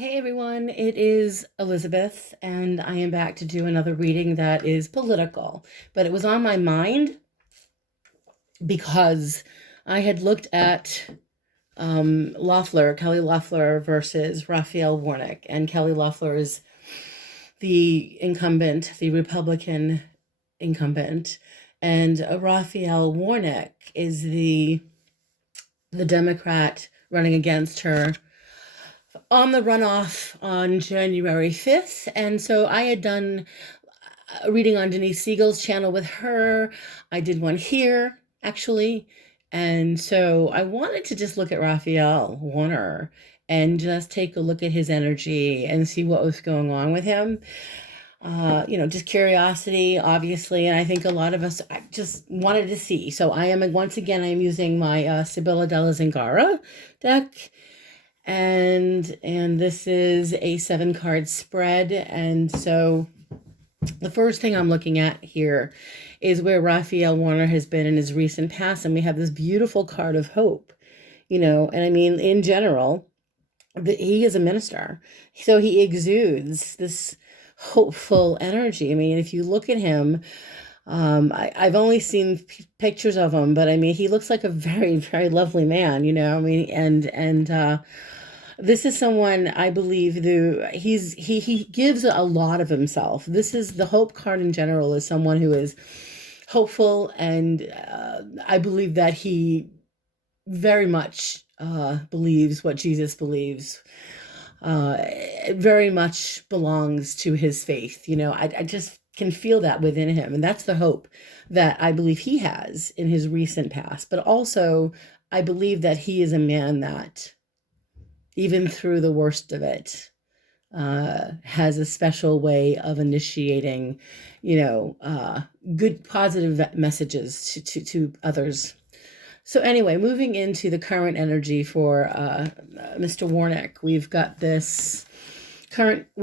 Hey everyone, it is Elizabeth, and I am back to do another reading that is political. But it was on my mind because I had looked at Kelly Loeffler versus Raphael Warnock, and Kelly Loeffler is the incumbent, the Republican incumbent, and Raphael Warnock is the Democrat running against her on the runoff on January 5th. And so I had done a reading on Denise Siegel's channel with her. I did one here, actually. And so I wanted to just look at Raphael Warner and just take a look at his energy and see what was going on with him. Just curiosity, obviously. And I think a lot of us I just wanted to see. So once again, I'm using my Sibylla Della Zingara deck, and this is a 7-card spread. And so the first thing I'm looking at here is where Raphael Warner has been in his recent past, and we have this beautiful card of hope. And I mean, in general, he is a minister, so he exudes this hopeful energy. I mean, if you look at him, I've only seen pictures of him, but I mean, he looks like a very, very lovely man, I mean, and this is someone I believe he gives a lot of himself. This is the hope card in general, is someone who is hopeful, and I believe that he very much believes what Jesus believes. It very much belongs to his faith. I just can feel that within him, and that's the hope that I believe he has in his recent past. But also, I believe that he is a man that, even through the worst of it, has a special way of initiating, good positive messages to others. So anyway, moving into the current energy for Mr. Warnock, we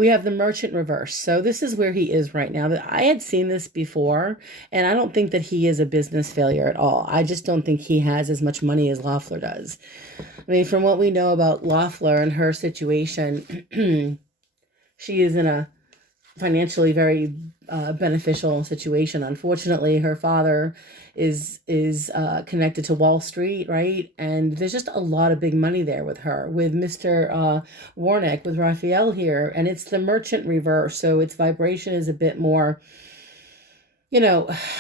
have the Merchant reverse. So this is where he is right now. I had seen this before, and I don't think that he is a business failure at all. I just don't think he has as much money as Loeffler does. I mean, from what we know about Loeffler and her situation, she is in a financially very beneficial situation. Unfortunately, her father is connected to Wall Street, right? And there's just a lot of big money there with her. With Mr. Warnock, with Raphael here, and it's the Merchant reverse, so its vibration is a bit more,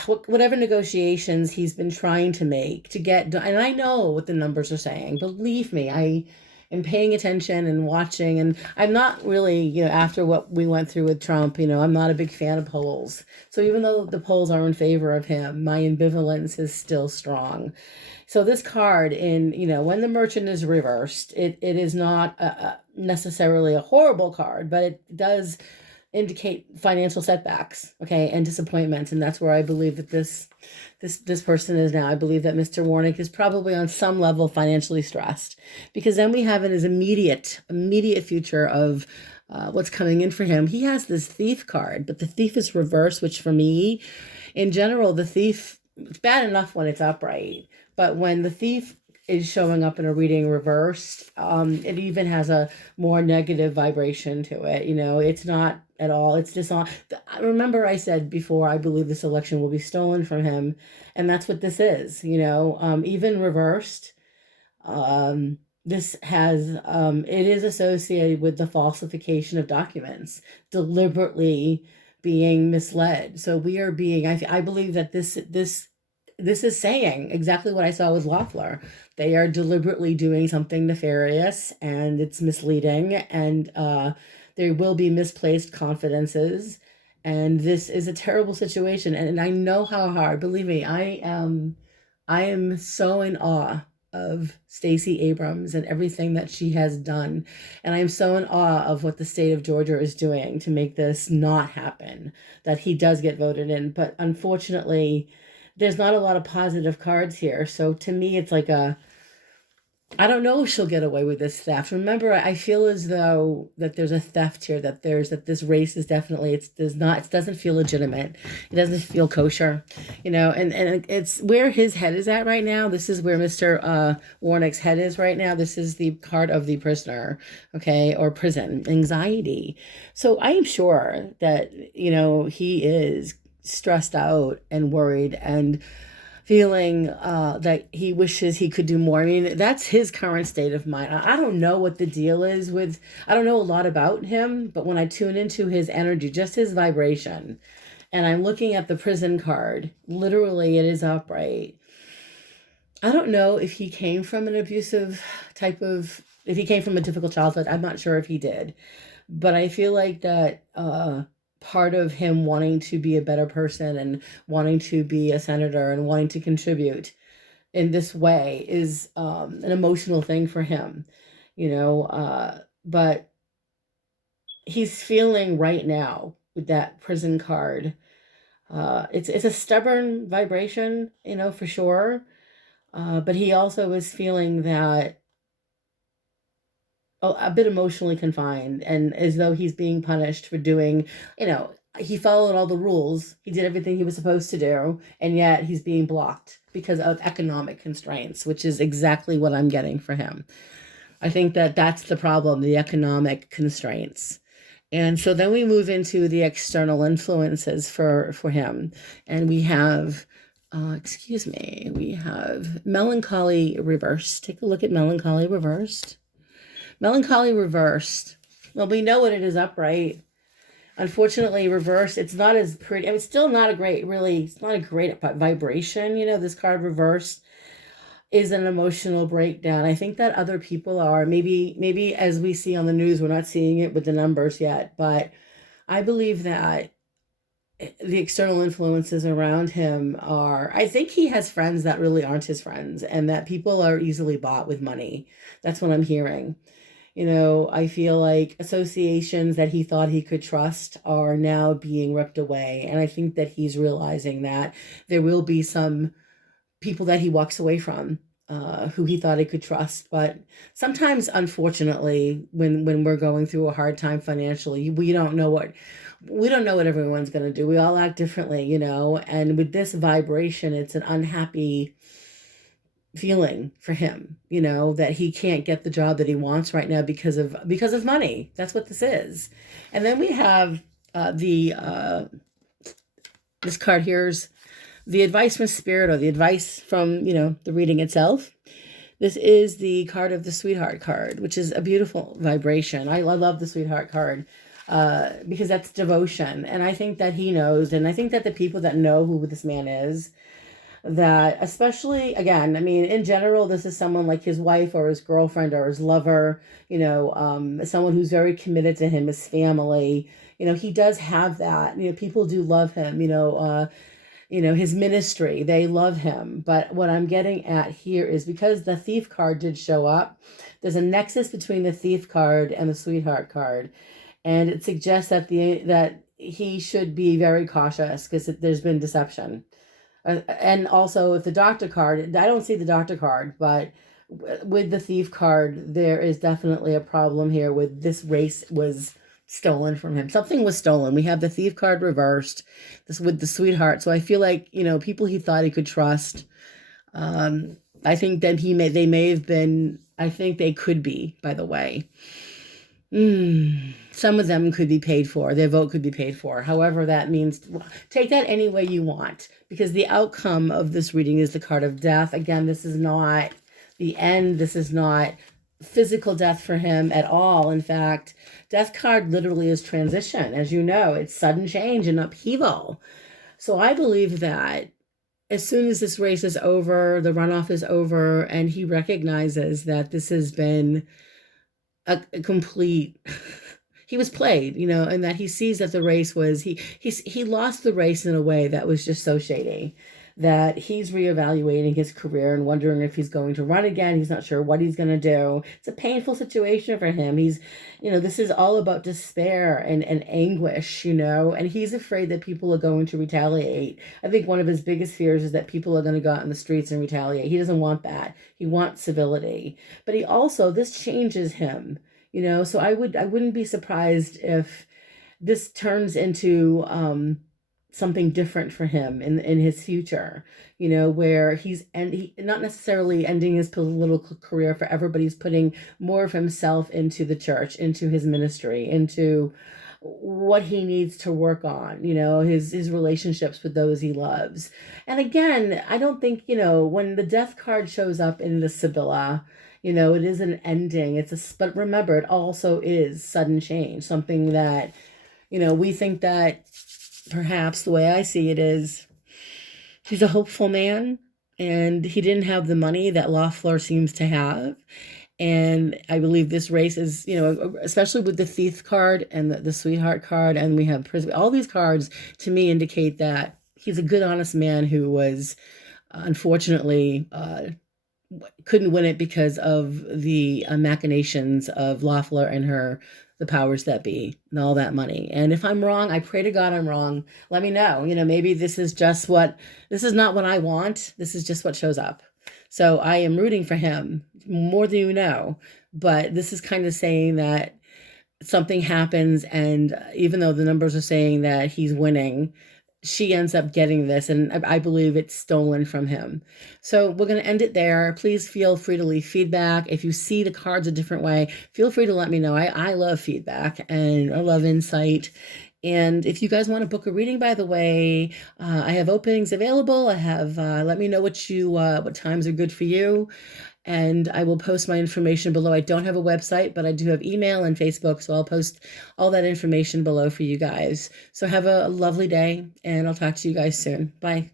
whatever negotiations he's been trying to make to get done. And I know what the numbers are saying. Believe me, I am paying attention and watching. And I'm not really, after what we went through with Trump, I'm not a big fan of polls. So even though the polls are in favor of him, my ambivalence is still strong. So this card when the Merchant is reversed, it is not necessarily a horrible card, but it does indicate financial setbacks, okay, and disappointments. And that's where I believe that this person is now. I believe that Mr. Warnock is probably on some level financially stressed, because then we have in his immediate future of what's coming in for him. He has this Thief card, but the Thief is reversed, which for me, in general, the Thief, it's bad enough when it's upright, but when the Thief is showing up in a reading reversed, it even has a more negative vibration to it. It's not at all. It's just on. Remember, I said before, I believe this election will be stolen from him, and that's what this is. Even reversed, this has it is associated with the falsification of documents, deliberately being misled. So we are being. I believe that this is saying exactly what I saw with Loeffler. They are deliberately doing something nefarious, and it's misleading, and there will be misplaced confidences, and this is a terrible situation. And I know how hard. Believe me, I am so in awe of Stacey Abrams and everything that she has done, and I am so in awe of what the state of Georgia is doing to make this not happen. That he does get voted in, but unfortunately, there's not a lot of positive cards here. So to me, it's like I don't know if she'll get away with this theft. Remember, I feel as though that there's a theft here, that this race is definitely, it doesn't feel legitimate. It doesn't feel kosher, and it's where his head is at right now. This is where Mr. Warnock's head is right now. This is the card of the prisoner, okay, or prison anxiety. So I am sure that, he is stressed out and worried and feeling that he wishes he could do more. I mean, that's his current state of mind. I don't know what the deal is with, I don't know a lot about him, but when I tune into his energy, just his vibration, and I'm looking at the prison card, literally it is upright. I don't know if he came from an abusive if he came from a difficult childhood. I'm not sure if he did, but I feel like that part of him wanting to be a better person and wanting to be a senator and wanting to contribute in this way is an emotional thing for him, but he's feeling right now with that prison card. It's a stubborn vibration, for sure. But he also is feeling that a bit emotionally confined and as though he's being punished for doing, he followed all the rules. He did everything he was supposed to do, and yet he's being blocked because of economic constraints, which is exactly what I'm getting for him. I think that that's the problem, the economic constraints. And so then we move into the external influences for him. And we have, we have melancholy reversed. Take a look at melancholy reversed. Melancholy reversed. Well, we know what it is upright. Unfortunately, reversed, it's not as pretty. I mean, it's still not a great, really, it's not a great vibration. This card reversed is an emotional breakdown. I think that other people are, maybe as we see on the news, we're not seeing it with the numbers yet, but I believe that the external influences around him are, I think he has friends that really aren't his friends, and that people are easily bought with money. That's what I'm hearing. I feel like associations that he thought he could trust are now being ripped away. And I think that he's realizing that there will be some people that he walks away from, who he thought he could trust. But sometimes, unfortunately, when we're going through a hard time financially, we don't know what everyone's going to do. We all act differently, and with this vibration, it's an unhappy feeling for him, that he can't get the job that he wants right now because of money. That's what this is. And then we have the this card here's the advice from spirit, or the advice from the reading itself. This is the card of the sweetheart card, which is a beautiful vibration. I love the sweetheart card because that's devotion, and I think that he knows, and I think that the people that know who this man is, that especially, again, I mean, in general, this is someone like his wife or his girlfriend or his lover, someone who's very committed to him, his family. He does have that. People do love him. His ministry, they love him. But what I'm getting at here is, because the thief card did show up, there's a nexus between the thief card and the sweetheart card, and it suggests that that he should be very cautious because there's been deception. And also, if the doctor card, I don't see the doctor card, but with the thief card, there is definitely a problem here with this race was stolen from him. Something was stolen. We have the thief card reversed, this with the sweetheart. So I feel like, people he thought he could trust, I think that they may have been, I think they could be, by the way. Some of them could be paid for. Their vote could be paid for. However, that means, take that any way you want, because the outcome of this reading is the card of death. Again, this is not the end. This is not physical death for him at all. In fact, death card literally is transition. As you know, it's sudden change and upheaval. So I believe that as soon as this race is over, the runoff is over, and he recognizes that this has been a complete he was played, and that he sees that the race was he lost the race in a way that was just so shady, that he's reevaluating his career and wondering if he's going to run again. He's not sure what he's going to do. It's a painful situation for him. This is all about despair and anguish, and he's afraid that people are going to retaliate. I think one of his biggest fears is that people are going to go out in the streets and retaliate. He doesn't want that. He wants civility. But this changes him, so I wouldn't be surprised if this turns into something different for him in his future, where he not necessarily ending his political career forever, but he's putting more of himself into the church, into his ministry, into what he needs to work on, his relationships with those he loves. And again, I don't think, when the death card shows up in the Sibylla, it is an ending. But remember, it also is sudden change, something that, we think that perhaps the way I see it is he's a hopeful man and he didn't have the money that Loeffler seems to have. And I believe this race is, especially with the thief card and the sweetheart card, and we have prison, all these cards to me indicate that he's a good, honest man who was unfortunately couldn't win it because of the machinations of Loeffler and the powers that be, and all that money. And if I'm wrong, I pray to God I'm wrong. Let me know. Maybe this is not what I want. This is just what shows up. So I am rooting for him more than you know. But this is kind of saying that something happens, and even though the numbers are saying that he's winning, she ends up getting this, and I believe it's stolen from him. So we're going to end it there. Please feel free to leave feedback. If you see the cards a different way, feel free to let me know. I love feedback and I love insight. And if you guys want to book a reading, by the way, I have openings available. I have, let me know what times are good for you. And I will post my information below. I don't have a website, but I do have email and Facebook. So I'll post all that information below for you guys. So have a lovely day, and I'll talk to you guys soon. Bye.